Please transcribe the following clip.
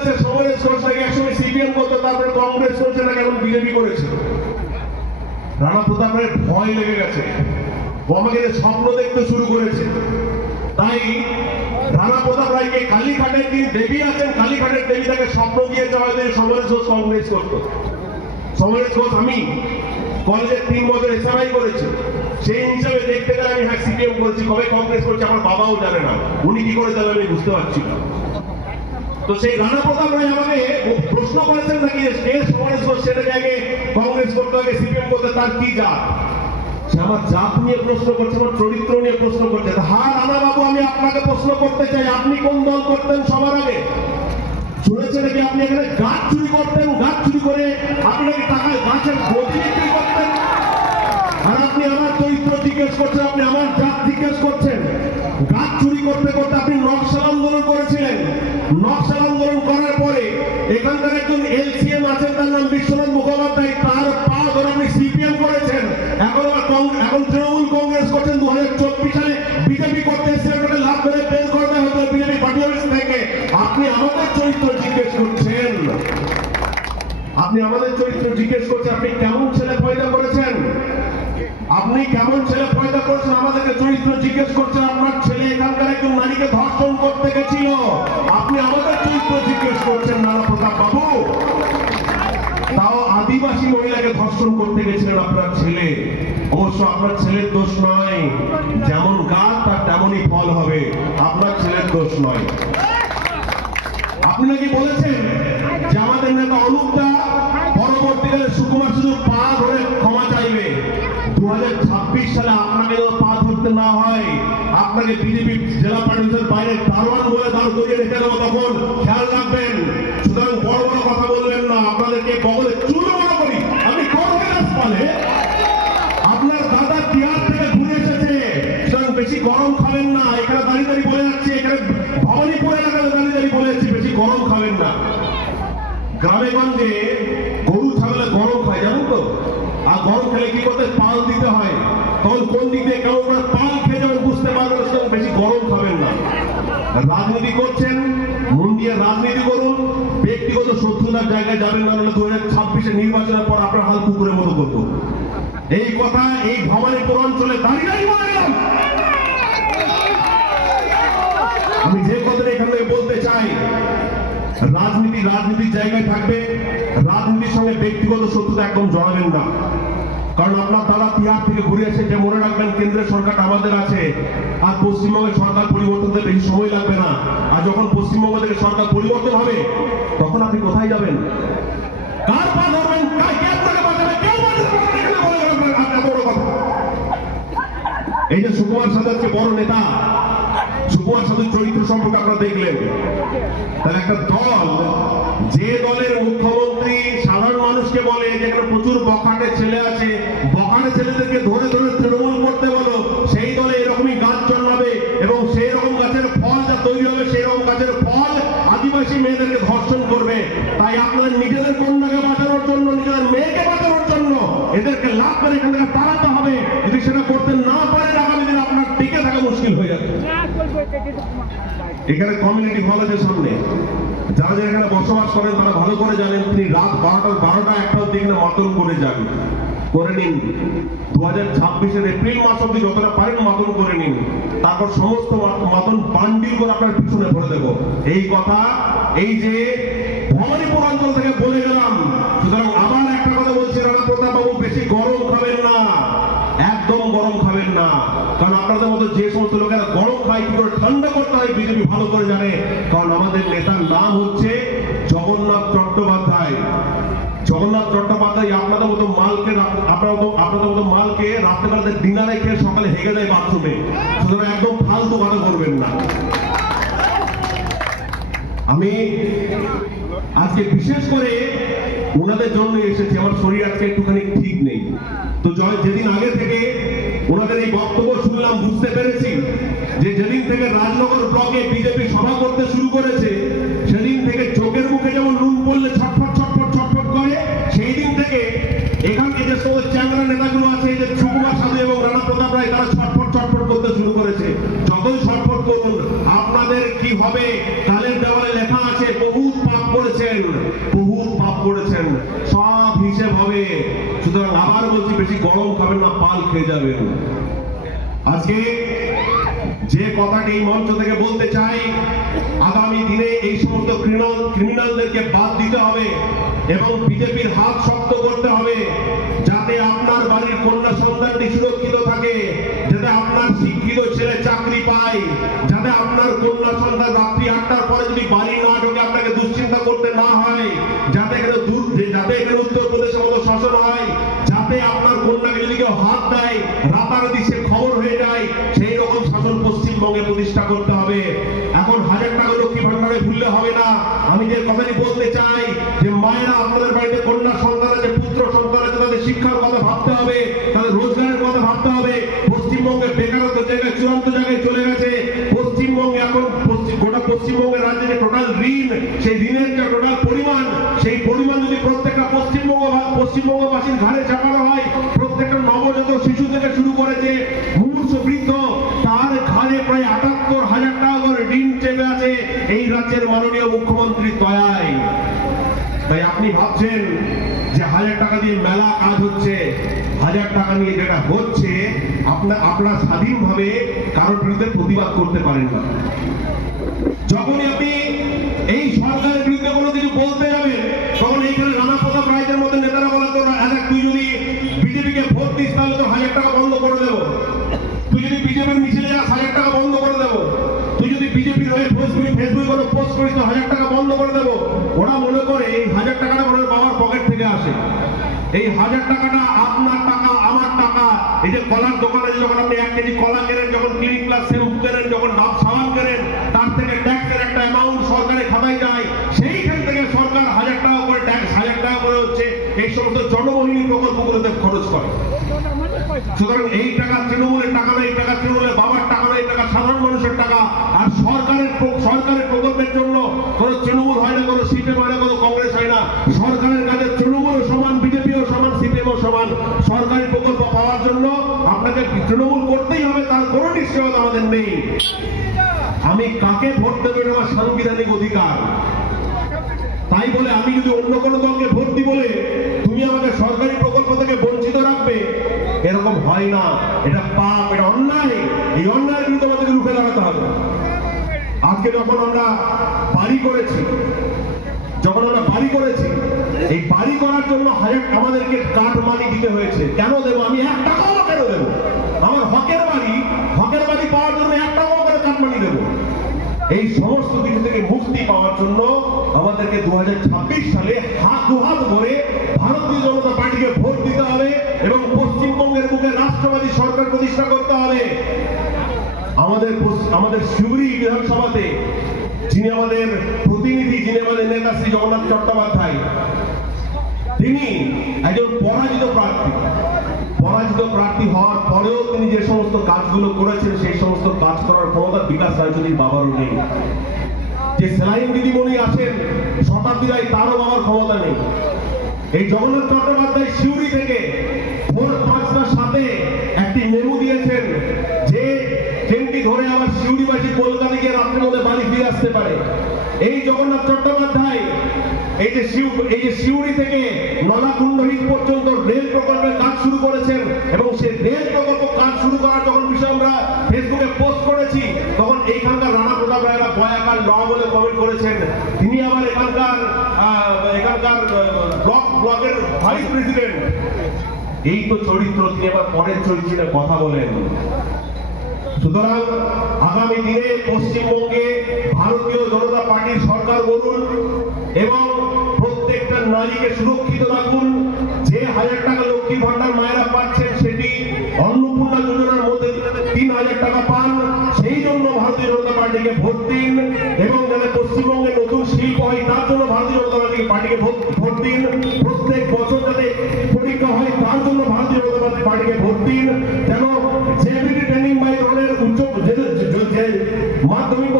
বলেছে সমরেশ ঘোষ নাকি একসময় সিপিএম করতো, তারপরে কংগ্রেস করছে নাকি এখন বিজেপি করেছে। রানা প্রতাপ রায়ের ভয় লেগে গেছে, ও আমাকে স্বপ্ন দেখতে শুরু করেছে। তাই রানা প্রতাপ রায়কে কালীঘাটের দিন দেবী আছেন, কালীঘাটের দেবী তাকে স্বপ্ন দিয়েছে হয়তো সমরেশ ঘোষ কংগ্রেস করতো। সমরেশ ঘোষ আমি কলেজের 3 বছর এসআরআই করেছি, সেই হিসাবে দেখতে গেলে আমি হ্যাঁ সিপিএম করেছি, কবে কংগ্রেস করছি আমার বাবাও জানে না, উনি কি করে জানেন আমি বুঝতে পারছি না। তো সেই রানা প্রতাপ রায় আমাকে প্রশ্ন করেছেন নাকি কে সমরেশ ঘোষ সেটাকে আগে কংগ্রেস করতে আগে সিপিএম করতে, তার কি জাত? সে আমার জাত নিয়ে প্রশ্ন করছে, আমার চরিত্র নিয়ে প্রশ্ন করছে। হ্যাঁ রানা বাবু, আমি আপনাকে প্রশ্ন করতে চাই, আপনি কোন দল করতেন সবার আগে? শুনেছে নাকি আপনি এখানে গাছ চুরি করতেন, গাছ চুরি করে আপনি নাকি টাকায় গাছের গতি বিক্রি করতেন? আর আপনি আমার চরিত্র জিজ্ঞেস করছেন, আপনি আমার জাত জিজ্ঞেস করছেন। গাছ চুরি করতে করতে আপনি নকশাল আন্দোলন করেছিলেন, নকশাল আন্দোলন করার পরে এখানকার একজন এলসিএম আছেন, তার নাম বিশ্বনাথ মুখোপাধ্যায়, তার পা ধরে আপনি সিপিএম করেছেন। এখন তৃণমূল কংগ্রেস করছেন, 2024 সালে বিজেপি করতে এসে লাভ করে বের করতে হতো বিজেপি পার্টি অফিস থেকে। আপনি আমাদের চরিত্র জিজ্ঞেস করছেন, আপনি আমাদের চরিত্র জিজ্ঞেস করছেন। আপনি কেমন ছেলে পয়দা করেছেন, আপনি কেমন ছেলে পয়দা করেছেন আমাদেরকে চরিত্র জিজ্ঞেস করছেন। আপনার ছেলে এখানকার একজন নারীকে ধর্ষণ করতে গেছিল, আপনি আমাদের চরিত্র জিজ্ঞেস করছেন রানা প্রতাপ বাবু। তাও আদিবাসী মহিলাকে ধর্ষণ করতে গেছিলেন আপনার ছেলে। অবশ্য আপনার ছেলের দোষ নয়, যেমন গাছ তার তেমনই ফল হবে, আপনার ছেলের দোষ নয়। আপনি নাকি বলেছেন যে আমাদের নেতা অরূপদা পরবর্তীকালে সুকুমার শুধু পা ধরে ক্ষমা চাইবে। 2026 সালে আপনাকে পা ধরতে না হয়, আপনাকে বিজেপি জেলা পার্টির বাইরে দারোয়ান বলে দাঁড় করিয়ে রেখে দেবো, তখন খেয়াল রাখবেন। সুতরাং বড় বড় কথা বলবেন না, আপনাদেরকে বগলে চুল বড় করি। আপনি বলে আপনার দাদা বিহার থেকে ঘুরে এসেছে, সুতরাং বেশি গরম খাবেন না। এখানে দাঁড়িয়ে দাঁড়িয়ে বলে যাচ্ছে, এখানে ভবানীপুর এলাকাতে দাঁড়িয়ে দাঁড়িয়ে বলে যাচ্ছে বেশি গরম খাবেন না। গ্রামে গঞ্জে গরু ছাগলে গরম খায় জানেন তো, আর গরম খেলে কি করতে পাল দিতে হয়, তখন কোন দিক দিয়ে কেমন করে পাল খেয়ে যাবেন বুঝতে পারবেন। সুতরাং বেশি গরম খাবেন না। রাজনীতি করছেন, মন দিয়ে রাজনীতি করুন, ব্যক্তিগত শত্রুতার জায়গায় যাবেন না, হলে 2026 নির্বাচনের পর আপনার হাল কুকুরের মতো করবো। এই কথা এই ভবানীপুর অঞ্চলে দাঁড়িয়ে বলে গেলাম। আমি যে কথাটা এখানে বলতে চাই, রাজনীতির জায়গায় থাকবে, রাজনীতির সঙ্গে ব্যক্তিগত শত্রুতা একদম জড়াবেন না। কারণ আপনার দাদা বিহার থেকে ঘুরে এসেছে, মনে রাখবেন কেন্দ্রের সরকারটা আমাদের আছে, আর পশ্চিমবঙ্গের সরকার পরিবর্তন হতে বেশি সময় লাগবে না। আর যখন পশ্চিমবঙ্গ থেকে সরকার পরিবর্তন হবে, তখন আপনি কোথায় যাবেন, কার পা ধরবেন, কে আপনাকে বাঁচাবে, কেউ বাঁচাবে না। বড় কথা, এই যে সুকুমার সাধু হচ্ছে বড় নেতা, সুকুমার সাধুর চরিত্র সম্পর্কে আপনারা দেখলেন। তাহলে একটা দল, যে দলের মুখ্যমন্ত্রী সাধারণ মানুষকে বলে যে এখানে প্রচুর বখাটে ছেলে আছে, বখাটে ছেলেদেরকে ধরে ধরে তৃণমূল করতে বলো, সেই দলে এরকমই গাছ জন্মাবে এবং সেই রকম গাছের ফল যা তৈরি হবে, সেই রকম গাছের ফল আদিবাসী মেয়েদেরকে ধর্ষণ করবে। তাই আপনাদের নিজেদের কন্যাকে বাঁচানোর জন্য, নিজেদের মেয়েকে বাঁচানোর জন্য এদেরকে লাভ করে এখান থেকে তাড়াতে হবে। যদি সেটা করতে না পারেন, আগামী দিনে আপনার টিকে থাকা মুশকিল হয়ে যাবে। এখানে কমিউনিটি হল আছে সামনে, যারা যারা এখানে বসবাস করেন তারা ভালো করে জানেন, তিনি রাত 12টা 1টা অব্দি এখানে মাতন করে যান, করে নিন। 2026 এপ্রিল মাস অব্দি যতটা পারেন মাতন করে নিন, তারপর সমস্ত মাতন বান্ডিল করে আপনার পিছনে ভরে দেবো। এই কথা এই যে ভবানীপুর অঞ্চল থেকে বলে গেলাম। সুতরাং আবার একটা কথা বলছি, রানা প্রতাপ বাবু বেশি গরম খাবেন না, একদম গরম খাবেন না। কারণ আপনাদের মতো যে সমস্ত লোকেরা গরম খায়, কি করে ঠান্ডা করতে হয় বিজেপি ভালো করে জানে। কারণ আমাদের নেতার নাম হচ্ছে জগন্নাথ চট্টোপাধ্যায়। জগন্নাথ চট্টোপাধ্যায় আপনাদের মতো মালকে রাত্রেবেলাতে ডিনারে খেয়ে সকালে হেগে দেয় বাথরুমে। সুতরাং একদম ফালতু কথা করবেন না। আমি আজকে বিশেষ করে ওনাদের জন্য এসেছি, আমার শরীর আজকে একটুখানি ঠিক নেই। তো যেদিন আগে থেকে ওনাদের এই বক্তব্য শুনলাম, বুঝতে পেরেছি যে যেদিন থেকে রাজনগর ব্লকে বিজেপি সভা করতে শুরু করেছে, সেদিন থেকে চোখের মুখে যেমন নুন পড়লে ছটফট ছটফট ছটফট করে, সেই দিন থেকে এখানকে যে সমস্ত চ্যাংড়া নেতাগুলো আছে, যে সুকুমার সাধু এবং রানা প্রতাপ রায়, তারা ছটফট ছটফট করতে শুরু করেছে। যতই ছটফট করুন, আপনাদের কি হবে? কালের দেওয়ালে লেখা আছে, বহু পাপ রকম খাবেন না, পাল খেয়ে যাবেন। আজকে যে কথাটি এই মঞ্চ থেকে বলতে চাই, আগামী দিনে এই সমস্ত ক্রিমিনালদেরকে বাদ দিতে হবে এবং বিজেপির হাত শক্ত করতে হবে, যাতে আপনার বাড়ির কন্যা সন্তানটি সুরক্ষিত থাকে, যাতে আপনার শিক্ষিত ছেলে চাকরি পায়, যাতে আপনার কন্যা সন্তান রাত্রি 8টার পরে যদি বাড়ি না ঢোকে আপনাকে দুশ্চিন্তা করতে না হয়, যাতে এখানে উত্তরপ্রদেশের মতো শাসন হয়, যাতে আপনার কন্যাকে যদি কেউ হাত দেয় রাতারাতি সে খবর হয়ে যায়, সেই রকম শাসন পশ্চিমবঙ্গে প্রতিষ্ঠা করতে হবে। এখন 1000 টাকা লক্ষ্মী ভান্ডারে ভুললে হবে না। আমি যে কথাটি বলতে চাই যে মায়েরা, আপনাদের বাড়িতে কন্যা সন্তান আছে, পুত্র সন্তান আছে, তাদের শিক্ষার কথা ভাবতে হবে, তাদের রোজগারের কথা ভাবতে হবে। পশ্চিমবঙ্গে বেকারত্ব জায়গায় চূড়ান্ত জায়গায় চলে গেছে। পশ্চিমবঙ্গে এখন গোটা পশ্চিমবঙ্গের রাজ্যে যে টোটাল ঋণ, সেই ঋণের যে টোটাল পরিমাণ, সেই পরিমাণ যদি প্রত্যেকটা পশ্চিমবঙ্গবাসীর ঘাড়ে চাপানো হয়, প্রত্যেকটা নবজাত শিশু থেকে শুরু করে যে মুমূর্ষু বৃদ্ধ, তার ঘাড়ে প্রায় 78,000 টাকা করে ঋণ চেপে আছে এই রাজ্যের মাননীয় মুখ্যমন্ত্রীর দয়ায়। তাই আপনি ভাবছেন যে 1000 টাকা দিয়ে মেলা কাজ হচ্ছে, 1000 টাকা নিয়ে যেটা হচ্ছে, আপনারা স্বাধীনভাবে কারোর বিরুদ্ধে প্রতিবাদ করতে পারেন না। যখনই আপনি এই সরকারের বিরুদ্ধে কোনো কিছু বলতে যাবেন, তখন এইখানে রানা প্রতাপ রায়দের মতো নেতারা বলে, তোর তুই যদি বিজেপিকে ভোট দিস তাহলে তো 1000 টাকা বন্ধ করে দেবো, তুই যদি বিজেপির মিছিলে যাস 1000 টাকা বন্ধ করে দেবো, তুই যদি বিজেপির হয়ে ফেসবুকে কোনো পোস্ট করিস তো 1000 টাকা বন্ধ করে দেবো। ওরা মনে করে এই 1000 টাকাটা ওনার বাবার পকেট থেকে আসে। এই 1000 টাকাটা আপনার টাকা, আমার টাকা। এই যে কলার দোকানে যখন আপনি 1 কেজি কলা কেনেন, যখন ক্লিনিক প্লাস শ্যাম্পু কেনেন, যখন ডাব সাবান কেনেন, তার থেকে ট্যাক্সের একটা অ্যামাউন্ট সরকারের খাতায় যায়, সেইখান থেকে সরকার 1000 টাকা করে ট্যাক্স, 1000 টাকা করে হচ্ছে এই সমস্ত জনমোহিনী প্রকল্পগুলোতে খরচ করে। সুতরাং এই টাকা তৃণমূলের টাকা না, এই টাকা তৃণমূলের বাবার টাকা না, এই টাকা সাধারণ মানুষের টাকা। আর সরকারের প্রকল্পের জন্য কোনো তৃণমূল হয় না, কোনো সিপিএম হয় না, কোনো কংগ্রেস হয় না। সরকারের কাছে তৃণমূলও সমান, বিজেপিও সমান, সিপিএমও সমান। সরকারি প্রকল্প পাওয়ার জন্য আপনাকে তৃণমূল করতেই হবে, তার কোনো নিশ্চয়তা আমাদের নেই। আমি কাকে ভোট দেবো এটা আমার সাংবিধানিক অধিকার। তাই বলে আমি যদি অন্য কোনো দলকে ভোট দিই বলে তুমি আমাকে সরকারি প্রকল্প থেকে বঞ্চিত রাখবে, এরকম হয় না। এটা পাপ, এটা অন্যায়। এই অন্যায়ের বিরুদ্ধে আমাদেরকে রুখে দাঁড়াতে হবে। আজকে যখন আমরা বাড়ি করেছি, এই বাড়ি করার জন্য আমাদেরকে কাঠ মানি দিতে হয়েছে। কেন দেবো? আমি 1 টাকাও কেন দেবো? আমার হকের বাড়ি পাওয়ার জন্য 1 টাকাও কেন কাঠ মানি দেবো? এই সমস্ত কিছু থেকে মুক্তি পাওয়ার জন্য আমাদেরকে 2026 সালে দুহাত ভরে ভারতীয় জনতা পার্টিকে ভোট দিতে হবে এবং পশ্চিমবঙ্গের বুকে রাষ্ট্রবাদী সরকার প্রতিষ্ঠা করতে হবে। আমাদের শিউরি বিধানসভাতে যিনি আমাদের প্রতিনিধি, যিনি আমাদের নেতা শ্রী জগন্নাথ চট্টোপাধ্যায়, তিনি একজন পরাজিত প্রার্থী হওয়ার পরেও তিনি যে সমস্ত কাজগুলো করেছেন, সেই সমস্ত কাজ করার ক্ষমতা বিকাশ রায়চৌধুরীর বাবারও নেই। যে সেলাইন দিদিমণি আছেন শতাব্দীরাই, তারও বাবার ক্ষমতা নেই। এই জগন্নাথ চট্টোপাধ্যায় শিউরি থেকে ভোর 5টার সাথে একটি মেমু দিয়েছেন যে ট্রেনটি ধরে আবার শিউরিবাসী কলকাতা গিয়ে রাত্রের মধ্যে বাড়ি ফিরে আসতে পারে। এই জগন্নাথ চট্টোপাধ্যায় এই যে শিউরি থেকে নলাকুণ্ডহিত পর্যন্ত রেল প্রকল্পের কাজ শুরু করেছেন এবং সেই রেল প্রকল্প কাজ শুরু করার যখন বিষয়ে আমরা ফেসবুকে পোস্ট করেছি, তখন এইখানকার রানা প্রতাপ রায়রা বয়াকার ল বলে কমেন্ট করেছেন। তিনি আবার এখানকার ব্লকের ভাইস প্রেসিডেন্ট। এই তো চরিত্র। তিনি আবার পরের চরিত্রে কথা বলেন। সুতরাং আগামী দিনে পশ্চিমবঙ্গে ভারতীয় জনতা পার্টির সরকার গড়ুন এবং প্রত্যেকটা নারীকে সুরক্ষিত রাখুন। যে 1000 টাকা লক্ষ্মী ভান্ডার মায়েরা পাচ্ছেন, সেটি অন্নপূর্ণা যোজনার মধ্যে 3000 টাকা পান। সেই জন্য ভারতীয় জনতা পার্টিকে ভোট দিন এবং যাতে পশ্চিমবঙ্গে নতুন শিল্প হয়, তার জন্য ভারতীয় জনতা পার্টিকে ভোট দিন। প্রত্যেক বছর যাতে পরীক্ষা হয়, তার জন্য ভারতীয় জনতা পার্টিকে ভোট দিন। যেন জেবিটি ট্রেনিং বাই ধরনের মাধ্যমিক